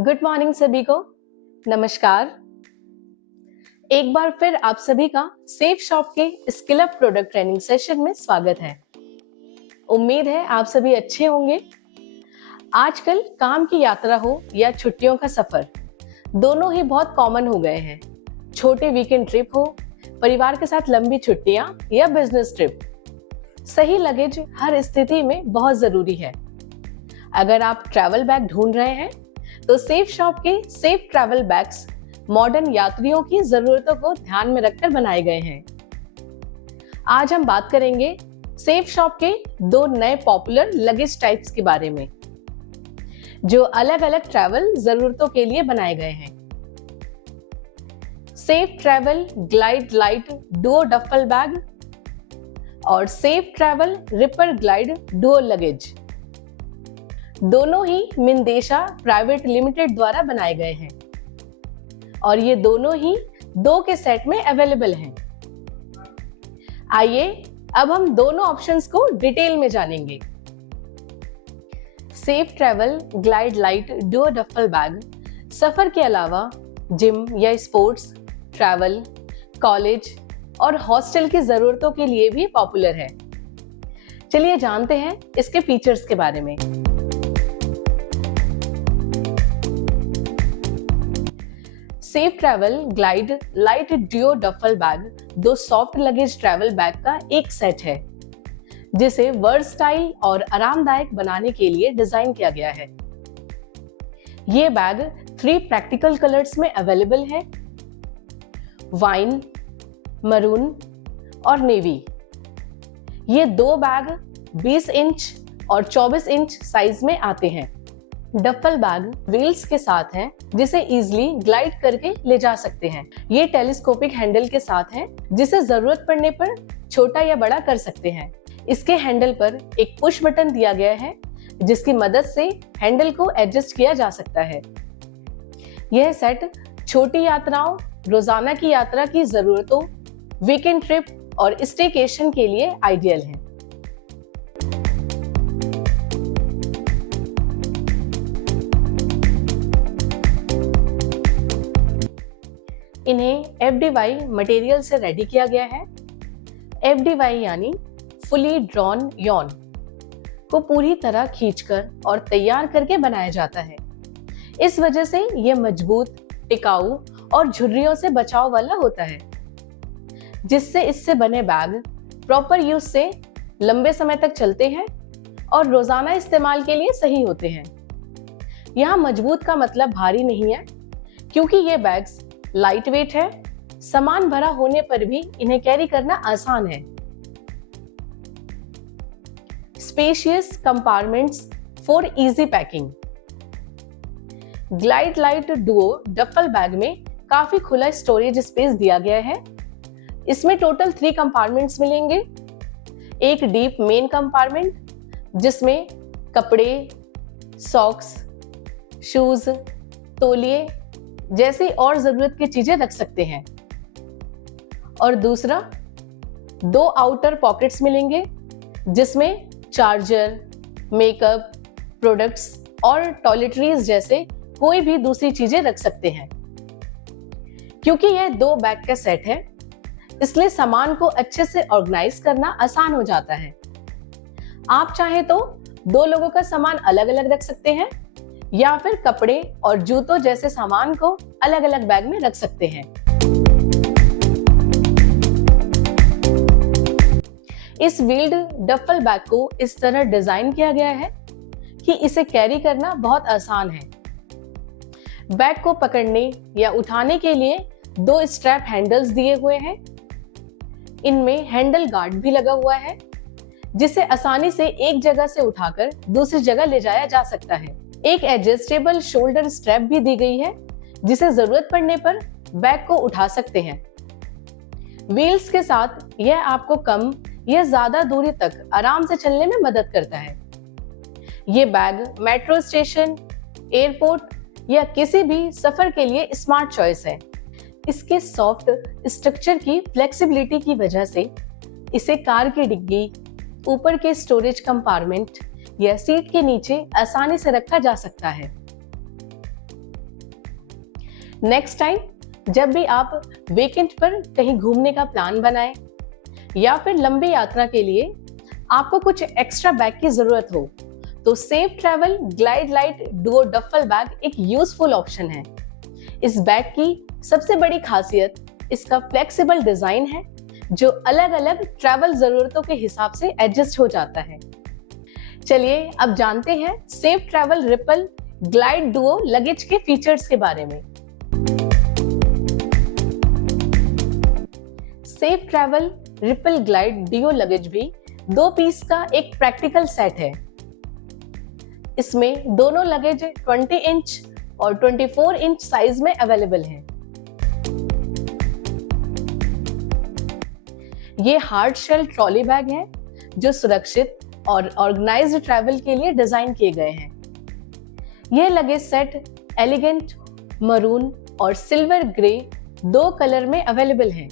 Good morning सभी को। नमस्कार। एक बार फिर आप सभी का सेफ शॉप के skill up product training session में स्वागत है। उम्मीद है आप सभी अच्छे होंगे। आजकल काम की यात्रा हो या छुट्टियों का सफर, दोनों ही बहुत कॉमन हो गए हैं। छोटे वीकेंड ट्रिप हो, परिवार के साथ लंबी छुट्टियां या बिजनेस ट्रिप, सही लगेज हर स्थिति में बहुत जरूरी है। अगर आप ट्रैवल बैग ढूंढ रहे हैं तो सेफ शॉप के सेफ ट्रैवल बैग्स मॉडर्न यात्रियों की जरूरतों को ध्यान में रखकर बनाए गए हैं। आज हम बात करेंगे सेफ शॉप के दो नए पॉपुलर लगेज टाइप्स के बारे में, जो अलग अलग ट्रैवल जरूरतों के लिए बनाए गए हैं। Safe Travel Glide Lite Duo duffel bag और Safe Travel Ripper Glide Duo luggage, दोनों ही मिंदेशा प्राइवेट लिमिटेड द्वारा बनाए गए हैं और ये दोनों ही 2 के सेट में अवेलेबल हैं। आइए अब हम दोनों ऑप्शंस को डिटेल में जानेंगे। Safe Travel Glide Lite Duo duffel bag सफर के अलावा जिम या स्पोर्ट्स, ट्रैवल, कॉलेज और हॉस्टल की जरूरतों के लिए भी पॉपुलर है। चलिए जानते हैं इसके फीचर्स के बारे में। Safe Travel Glide Lite Duo duffel bag 2 soft luggage travel bag का एक सेट है, जिसे वर्सटाइल और आरामदायक बनाने के लिए डिजाइन किया गया है। ये बैग 3 प्रैक्टिकल कलर्स में अवेलेबल है, वाइन, मरून और नेवी। ये 2 बैग 20 इंच और 24 इंच साइज में आते हैं। डफल बैग व्हील्स के साथ है, जिसे इजीली ग्लाइड करके ले जा सकते हैं। ये टेलीस्कोपिक हैंडल के साथ है, जिसे जरूरत पड़ने पर छोटा या बड़ा कर सकते हैं। इसके हैंडल पर एक पुश बटन दिया गया है, जिसकी मदद से हैंडल को एडजस्ट किया जा सकता है। यह सेट छोटी यात्राओं, रोजाना की यात्रा की जरूरतों, वीकेंड ट्रिप और स्टेकेशन के लिए आइडियल है। इन्हें FDY मटेरियल से रेडी किया गया है। FDY यानी फुली ड्रॉन यॉन को पूरी तरह खींचकर और तैयार करके बनाया जाता है। इस वजह से यह मजबूत, टिकाऊ और झुर्रियों से बचाव वाला होता है, जिससे इससे बने बैग प्रॉपर यूज से लंबे समय तक चलते हैं और रोजाना इस्तेमाल के लिए सही होते हैं। यहाँ मजबूत का मतलब भारी नहीं है, क्योंकि ये बैग्स लाइट वेट है। सामान भरा होने पर भी इन्हें कैरी करना आसान है। Spacious compartments for easy packing. Glide Lite Duo duffel bag में काफी खुला स्टोरेज स्पेस दिया गया है। इसमें टोटल 3 कंपार्टमेंट्स मिलेंगे। एक डीप मेन कंपार्टमेंट, जिसमें कपड़े, सॉक्स, शूज, तौलिए जैसी और जरूरत की चीजें रख सकते हैं, और दूसरा 2 आउटर पॉकेट्स मिलेंगे, जिसमें चार्जर, मेकअप प्रोडक्ट्स और टॉयलेटरीज जैसे कोई भी दूसरी चीजें रख सकते हैं। क्योंकि यह 2 बैग का सेट है, इसलिए सामान को अच्छे से ऑर्गेनाइज करना आसान हो जाता है। आप चाहे तो 2 लोगों का सामान अलग अलग रख सकते हैं, या फिर कपड़े और जूतों जैसे सामान को अलग अलग बैग में रख सकते हैं। इस व्हील्ड डफल बैग को इस तरह डिजाइन किया गया है कि इसे कैरी करना बहुत आसान है। बैग को पकड़ने या उठाने के लिए 2 स्ट्रैप हैंडल्स दिए हुए हैं। इनमें हैंडल गार्ड भी लगा हुआ है, जिसे आसानी से एक जगह से उठाकर दूसरी जगह ले जाया जा सकता है। एक एडजस्टेबल शोल्डर स्ट्रैप भी दी गई है, जिसे जरूरत पड़ने पर बैग को उठा सकते हैं। व्हील्स के साथ यह आपको कम या ज्यादा दूरी तक आराम से चलने में मदद करता है। ये बैग मेट्रो स्टेशन, एयरपोर्ट या किसी भी सफर के लिए स्मार्ट चॉइस है। इसके सॉफ्ट स्ट्रक्चर की फ्लेक्सिबिलिटी की वजह से इसे कार की डिग्गी, ऊपर के स्टोरेज कंपार्टमेंट या सीट के नीचे आसानी से रखा जा सकता है। नेक्स्ट टाइम जब भी आप वीकेंड पर कहीं घूमने का प्लान बनाएं या फिर लंबी यात्रा के लिए आपको कुछ एक्स्ट्रा बैग की जरूरत हो, तो safe Travel Glide Lite Duo duffel bag एक यूजफुल ऑप्शन है। इस बैग की सबसे बड़ी खासियत इसका फ्लेक्सिबल डिजाइन है, जो अलग अलग ट्रैवल जरूरतों के हिसाब से एडजस्ट हो जाता है। चलिए अब जानते हैं Safe travel ripple glide Duo luggage के फीचर्स के बारे में। Safe travel ripple glide Duo luggage भी 2 पीस का एक प्रैक्टिकल सेट है। इसमें दोनों लगेज 20 इंच और 24 इंच साइज में अवेलेबल हैं। ये हार्ड शेल ट्रॉली बैग है जो सुरक्षित और ऑर्गेनाइज्ड ट्रैवल के लिए डिजाइन किए गए हैं। यह लगेज सेट एलिगेंट मरून और सिल्वर ग्रे 2 कलर में अवेलेबल हैं।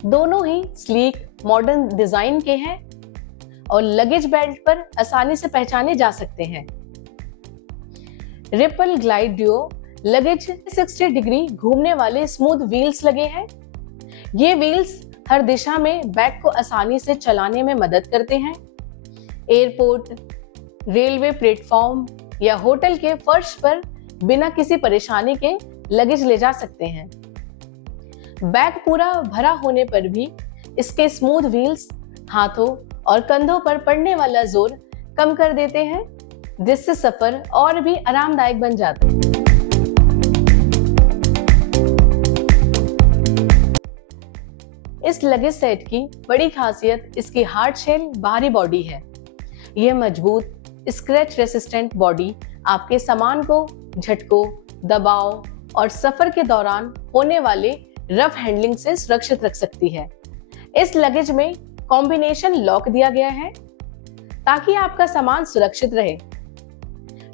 दोनों ही स्लीक मॉडर्न डिजाइन के हैं और लगेज बेल्ट पर आसानी से पहचाने जा सकते हैं। Ripple glide Duo luggage 60 degree घूमने वाले स्मूथ व्हील्स लगे हैं। ये व्हील्स हर दिशा में बैग को आसानी से चलाने में मदद करते हैं। एयरपोर्ट, रेलवे प्लेटफॉर्म या होटल के फर्श पर बिना किसी परेशानी के लगेज ले जा सकते हैं। बैग पूरा भरा होने पर भी इसके स्मूथ व्हील्स हाथों और कंधों पर पड़ने वाला जोर कम कर देते हैं, जिससे सफर और भी आरामदायक बन जाता है। इस लगेज सेट की बड़ी खासियत इसकी हार्ड शेल बाहरी बॉडी है। यह मजबूत, स्क्रैच रेसिस्टेंट बॉडी आपके सामान को झटकों, दबाव और सफर के दौरान होने वाले रफ हैंडलिंग से सुरक्षित रख सकती है। इस लगेज में कॉम्बिनेशन लॉक दिया गया है ताकि आपका सामान सुरक्षित रहे।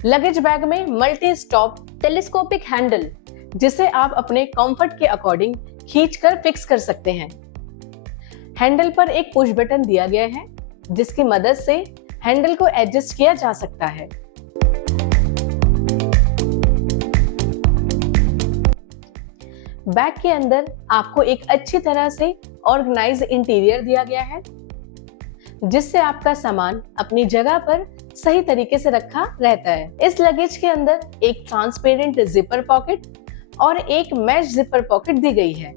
लगेज बैग में मल्टी स्टॉप टेलीस्कोपिक हैंडल, जिसे आप अपने कंफर्ट के अकॉर्डिंग खींचकर फिक्स कर सकते हैं। हैंडल पर एक पुश बटन दिया गया है, जिसकी मदद से हैंडल को एडजस्ट किया जा सकता है। बैग के अंदर आपको एक अच्छी तरह से ऑर्गेनाइज इंटीरियर दिया गया है, जिससे आपका सामान अपनी जगह पर सही तरीके से रखा रहता है। इस लगेज के अंदर एक ट्रांसपेरेंट जिपर पॉकेट और एक मैश जिपर पॉकेट दी गई है,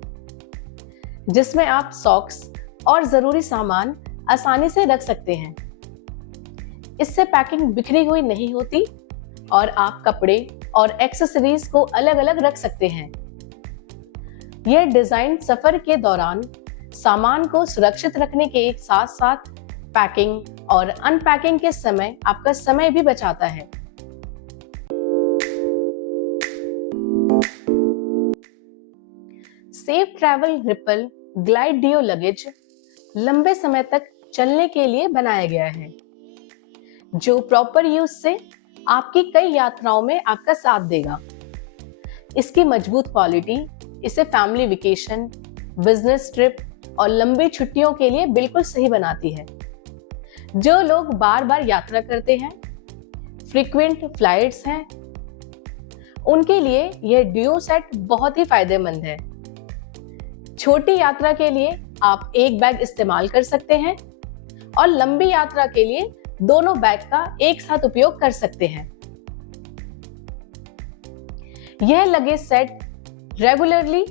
जिसमें आप सॉक्स और जरूरी सामान आसानी से रख सकते हैं। इससे पैकिंग बिखरी हुई नहीं होती और आप कपड़े और एक्सेसरीज को अलग अलग रख सकते हैं। यह डिजाइन सफर के दौरान सामान को सुरक्षित रखने के एक साथ साथ पैकिंग और अनपैकिंग के समय आपका समय भी बचाता है। Safe travel ripple glide Duo luggage लंबे समय तक चलने के लिए बनाया गया है, जो प्रॉपर यूज से आपकी कई यात्राओं में आपका साथ देगा। इसकी मजबूत क्वालिटी इसे फैमिली वेकेशन, बिजनेस ट्रिप और लंबी छुट्टियों के लिए बिल्कुल सही बनाती है। जो लोग बार बार यात्रा करते हैं, फ्रीक्वेंट फ्लाइट्स हैं, उनके लिए यह डुओ सेट बहुत ही फायदेमंद है। छोटी यात्रा के लिए आप एक बैग इस्तेमाल कर सकते हैं और लंबी यात्रा के लिए दोनों बैग का एक साथ उपयोग कर सकते हैं। यह लगेज सेट रेगुलरली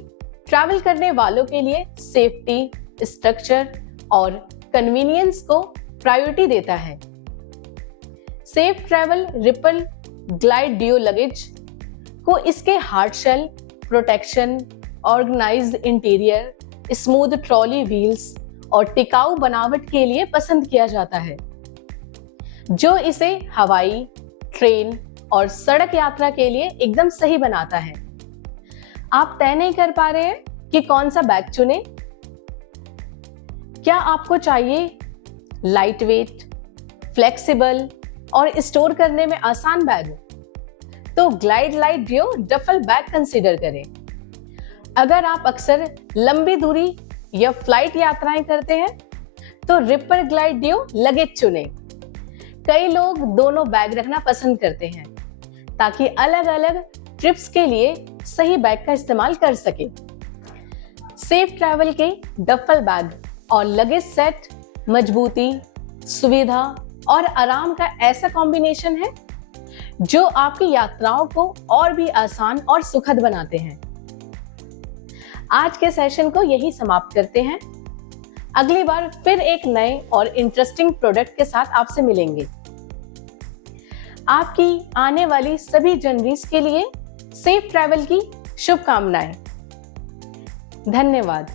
ट्रैवल करने वालों के लिए सेफ्टी, स्ट्रक्चर और कन्वीनियंस को प्रायोरिटी देता है। Safe travel ripple glide Duo luggage को इसके hard shell protection, organised interior, smooth trolley wheels और टिकाऊ बनावट के लिए पसंद किया जाता है, जो इसे हवाई, ट्रेन और सड़क यात्रा के लिए एकदम सही बनाता है। आप तय नहीं कर पा रहे हैं कि कौन सा बैग चुने? क्या आपको चाहिए लाइट वेट, फ्लेक्सिबल और स्टोर करने में आसान बैग? तो glide Lite Duo duffel bag consider करें। अगर आप अक्सर लंबी दूरी या फ्लाइट यात्राएं करते हैं, तो रिपल ग्लाइड डुओ लगेज चुनें। कई लोग दोनों बैग रखना पसंद करते हैं ताकि अलग अलग ट्रिप्स के लिए सही बैग का इस्तेमाल कर सके। सेफ ट्रैवल के डफल बैग और लगेज सेट मजबूती, सुविधा और आराम का ऐसा कॉम्बिनेशन है जो आपकी यात्राओं को और भी आसान और सुखद बनाते हैं। आज के सेशन को यही समाप्त करते हैं। अगली बार फिर एक नए और इंटरेस्टिंग प्रोडक्ट के साथ आपसे मिलेंगे। आपकी आने वाली सभी जर्नीज के लिए सेफ ट्रैवल की शुभकामनाएं। धन्यवाद।